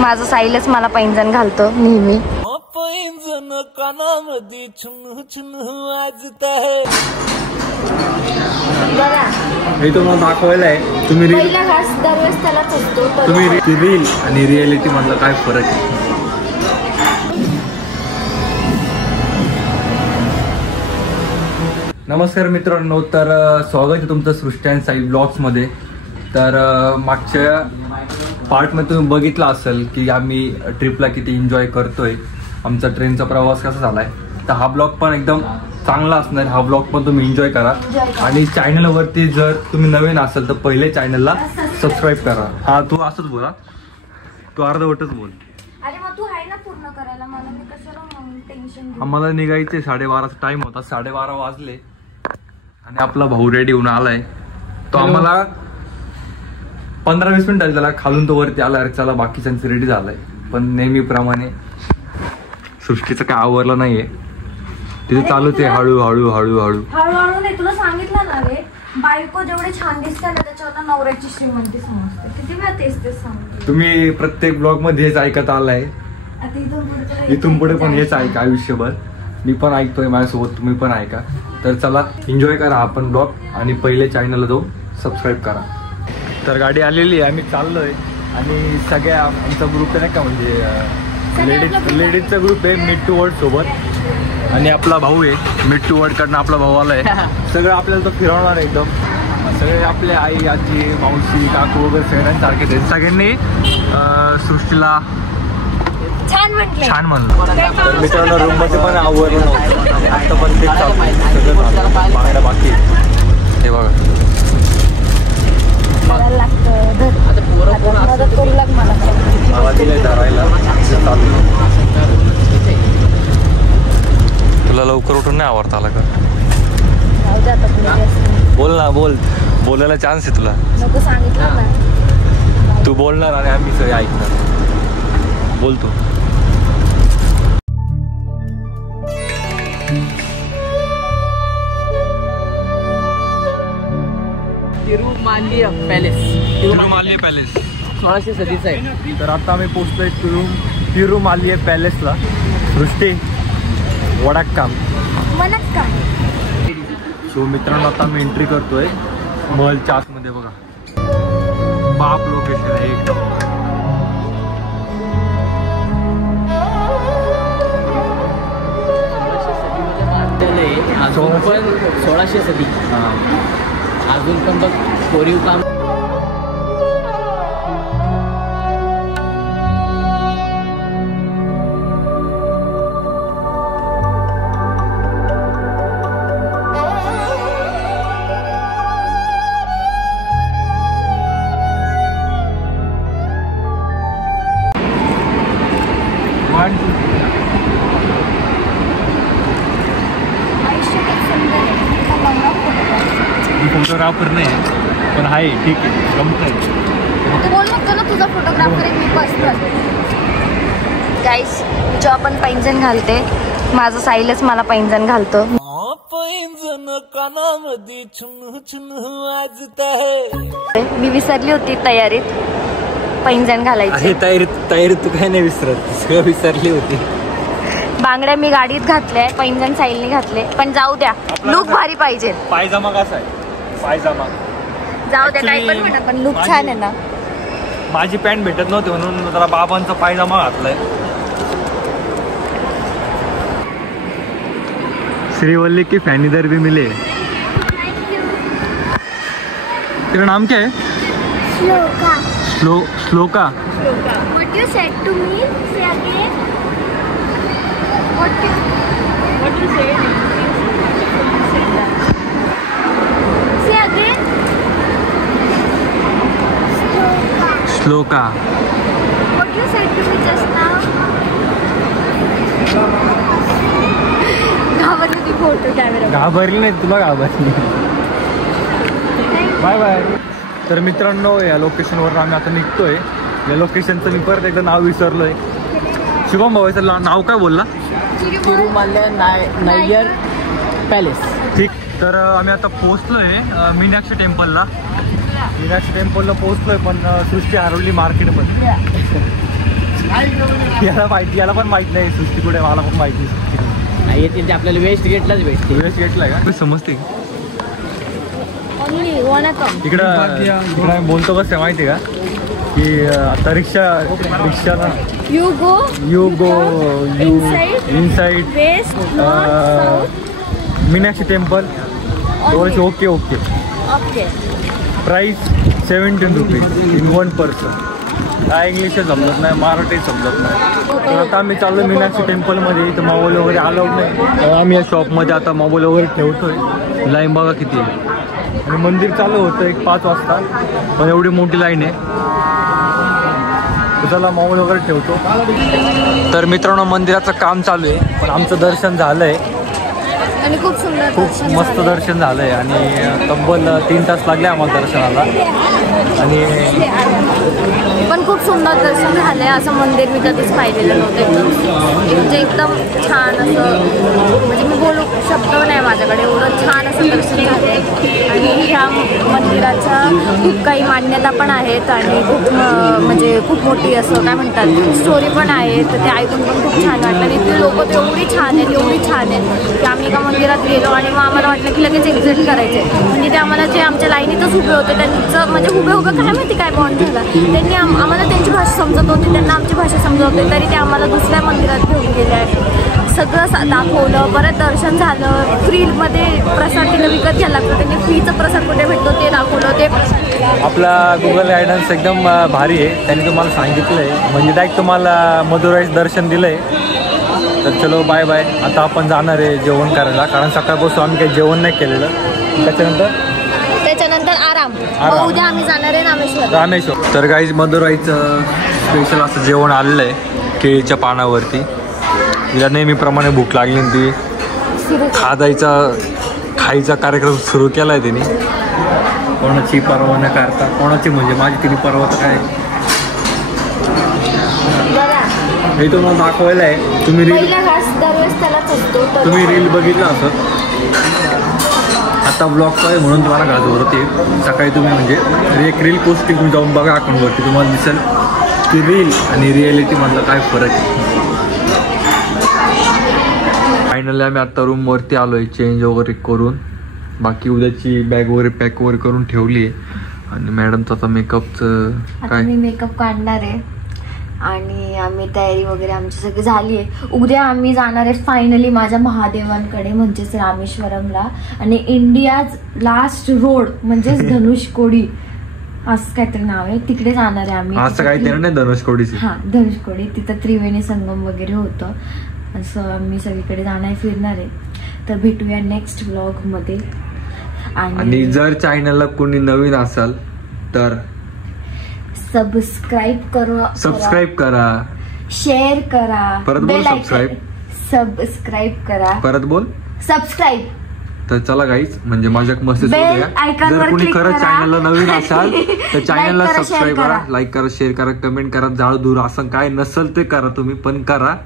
माझं साहिलच मला पैंजण घालतो नेहमी. पैंजण कानामध्ये चुन चुन वाजत आहे. मी तुम्हाला दाखवायला आहे. तुम्ही रील आणि रिअलिटी मधला काय फरक आहे. नमस्कार मित्रांनो, तर स्वागत आहे तुमचं सृष्टी आणि साई ब्लॉग्स मध्ये. तर मागच्या पार्टमध्ये तुम्ही बघितलं असेल की आम्ही ट्रिपला किती एन्जॉय करतोय, आमचा ट्रेनचा प्रवास कसा झालाय. तर हा ब्लॉग पण एकदम चांगला असणार. हा ब्लॉग पण तुम्ही एन्जॉय करा आणि चॅनलवरती जर तुम्ही नवीन असाल तर पहिले चॅनलला सबस्क्राईब करा. हा तू असंच बोला, तू अर्धवटच बोल. आम्हाला निघायचे 12:30 टाइम होता. 12:30 वाजले आणि आपला भाऊ रेडी होऊन आलाय. तो आम्हाला 15-20 मिनिटात झाला खालून तो वरती आला. चला बाकीच्यांचं रेडी झालाय, पण नेहमीप्रमाणे सृष्टीचं काय आवरलं नाहीये. तिथे चालूच आहे हळूहळू हळूहळू. नाही, तुला सांगितलं ना रे, बायको जेवढे छान दिसते ना त्याच्यावर नवऱ्याची श्रीमंती समजते. किती वेळा तेच सांगते. तुम्ही प्रत्येक ब्लॉग मध्ये हेच ऐकत आलाय. इथून पुढे पण हेच ऐका आयुष्यभर. मी पण ऐकतोय, माझ्यासोबत तुम्ही पण ऐका. तर चला एन्जॉय करा आपण ब्लॉग आणि पहिले चॅनलला जाऊन सबस्क्राईब करा. तर गाडी आलेली आहे, आम्ही चाललोय आणि सगळ्या आमचा ग्रुप नाही का, म्हणजे लेडीजचा ग्रुप आहे मीट टू वर्ल्ड सोबत. आणि आपला भाऊ आहे मीट टू वर्ल्ड कडनं आपला भाऊ आलाय. सगळं आपल्याला तो फिरवणार आहे एकदम. सगळे आपले आई आजी मावशी काकू वगैरे सगळ्यांसारखेच आहेत. सगळ्यांनी सृष्टीला छान म्हणलं. तर मित्रांनो रूम मध्ये पण आवडलं नव्हतं आणि आता पण ते सगळं बाहेर बाकी. हे बघा मला दिलंय धरायला. तुला लवकर उठून नाही आवडता आला का? बोल ना, बोलायला चान्स आहे तुला. तू बोलणार आणि आम्ही सगळे ऐकणार. बोल तू. तिरुमाल्य पॅलेस 1600 सदीचा आहे. तर आता आम्ही पोहोचलोय तिरुमाल्य पॅलेसला. सृष्टी वडक्काम. सो मित्रांनो आता मी एंट्री करतोय महलच्या आतमध्ये. बघा बाप लोकेशन आहे एकदम. अजून पण 1600 सदी. अजून पण बघ कोरीव काम. फोटोग्राफर नाही पण आहे, ठीक आहे, जमतंय. तू बोल ना तुझा फोटोग्राफर आहे, मी पर्सनल. गाईस जेव्हा आपण पैंजण घालते, माझं साहिलच मला पैंजण घालतो. पैंजण कानामध्ये चुन चुन वाजत आहे. मी विसरली होती तयारीत पैंजण घालायची. तयारीत तू काय नाही विसरत, सगळं विसरली होती. बांगड्या मी गाडीत घातल्या, पैंजण साहिलने घातले. पण जाऊ द्या, लुक भारी पाहिजे. पायजामा कसा आहे? पायजामा जाऊ द्या, काय पण म्हणा, पण लुक छान आहे ना. माझी पॅन्ट भेटत नव्हती म्हणून जरा बाबांचा पायजामा घातलाय. श्रीवल्ली की फैन इधर भी मिले. तेरा नाम क्या है? Shloka. What you said to me? Say again. What you said? Say again. Shloka. What you said to me just now? घाबरली ती फोटो कॅमेरा. घाबरली नाही, तुला घाबरली. Bye bye. तर मित्रांनो या लोकेशनवर आम्ही आता निघतोय. या लोकेशनचं मी परत एकदा नाव विसरलोय. शुभम भाऊ नाव काय बोलला? तिरुमाल्य नायर पॅलेस. ठीक. तर आम्ही आता पोहोचलोय मीनाक्षी टेम्पलला. मीनाक्षी टेम्पलला पोहोचलोय, पण सृष्टी हरवली मार्केटमध्ये. याला माहिती, याला पण माहित नाही सृष्टी कुठे, मला पण माहिती नाही येतील ते आपल्याला वेस्ट गेटलाच भेटते. वेस्ट गेटलाय का समजते. इकडं बोलतो कसं माहिती का की आता रिक्षाला you go inside west north Meenakshi temple. Okay okay. Price 17 rupees in 1 person. काय इंग्लिश समजत नाही, मराठी समजत नाही. तर आता आम्ही चाललो मीनाक्षी टेम्पलमध्ये. इथं मोबाईल वगैरे अलाउड नाही. आम्ही या शॉपमध्ये आता मोबाईल वगैरे ठेवतोय. लाईन बघा किती आहे. आणि मंदिर चालू होतं 5 वाजता, पण एवढी मोठी लाईन आहे. त्याला मोबाईल वगैरे ठेवतो. तर मित्रांनो मंदिराचं काम चालू आहे, पण आमचं दर्शन झालंय आणि खूप सुंदर, खूप मस्त दर्शन झालंय. आणि तब्बल 3 तास लागले आम्हाला दर्शनाला. आणि पण खूप सुंदर दर्शन झालंय. असं मंदिर मी कधीच पाहिलेलं नव्हतं. म्हणजे एकदम छान असं, म्हणजे मी बोलू शब्द नाही माझ्याकडे, एवढं छान असं दर्शन झालंय. आणि ह्या मंदिराच्या खूप काही मान्यता पण आहेत आणि खूप म्हणजे खूप मोठी असं काय म्हणतात स्टोरी पण आहे. तर ते ऐकून पण खूप छान वाटलं. आणि इथली लोकं तर एवढी छान आहेत की आम्ही एका मंदिरात गेलो आणि मग आम्हाला वाटलं की लगेच एक्झिट करायचे. म्हणजे ते आम्हाला जे आमच्या लाईनीतच उभे होते त्यांचं म्हणजे उभे काय माहिती काय बॉन्ड झाला. त्यांनी आम्हाला त्यांची भाषा समजत होती, त्यांना आमची भाषा समजत होती, तरी ते आम्हाला दुसऱ्या मंदिरात घेऊन गेले आहे. सगळं दाखवलं. परत दर्शन झालं. फ्रीमध्ये प्रसाद तिथं विकत घ्यायला लागतो. त्यांनी फ्रीचा प्रसाद कुठे भेटतो ते दाखवलं. ते आपला गुगल गायडन्स एकदम भारी आहे. त्यांनी तुम्हाला सांगितलं आहे, म्हणजे डायरेक्ट तुम्हाला मदुराईचं दर्शन दिलं आहे. तर चलो बाय बाय. आता आपण जाणार आहे जेवण करायला, कारण सकाळपासून आम्ही काही जेवण नाही केलेलं. त्याच्यानंतर आराम. उद्या आम्ही जाणार आहे रामेश्वर. तर गाईज मदुराईचं स्पेशल असं जेवण आलेलं आहे केळीच्या पानावरती. तिला नेहमीप्रमाणे भूक लागली, ती खायचा कार्यक्रम सुरू केला आहे तिने. कोणाची पर्वा न करता, कोणाची म्हणजे माझी तिने पर्वा तर काय हे तुम्हाला दाखवायला आहे. तुम्ही रील बघितला असं. आता ब्लॉग आहे म्हणून तुम्हाला घाजवर होते. सकाळी तुम्ही म्हणजे एक रील पोस्ट केली, तुम्ही जाऊन बघा अकाउंटवरती, तुम्हाला दिसेल की रील आणि रिॲलिटीमधला काय फरक आहे. फायनली आम्ही आता रूमवरती आलो आहे चेंज वगैरे करून. बाकी उद्याची बॅग वगैरे पॅक वगैरे करून ठेवली आहे. आणि मॅडमचं आता मेकअपचं काय, मी मेकअप काढणार आहे आणि आम्ही तयारी वगैरे आमची सगळी झाली आहे. उद्या आम्ही जाणार आहे फायनली माझ्या महादेवांकडे, म्हणजेच रामेश्वरमला. आणि इंडियाज लास्ट रोड म्हणजेच धनुषकोडी असं काहीतरी नाव आहे, तिकडे जाणार आहे आम्ही. असं काहीतरी नाही धनुषकोडी. हा धनुषकोडी. तिथं त्रिवेणी संगम वगैरे होतं. असं आम्ही सगळीकडे जाणार फिरणार आहे. तर भेटूया नेक्स्ट व्लॉग मध्ये. आणि जर चॅनलला कोणी नवीन असाल तर सबस्क्राईब करा, शेअर करा, परत बोल सबस्क्राईब करा, परत बोल सबस्क्राईब. तर चला गाईज, म्हणजे माझ्या मस्त जर कोणी खरंच चॅनलला नवीन असाल तर चॅनलला सबस्क्राईब करा, लाईक करा, शेअर करा, कमेंट करा. जाळ दूर असं काय नसेल ते करा, तुम्ही पण कराच.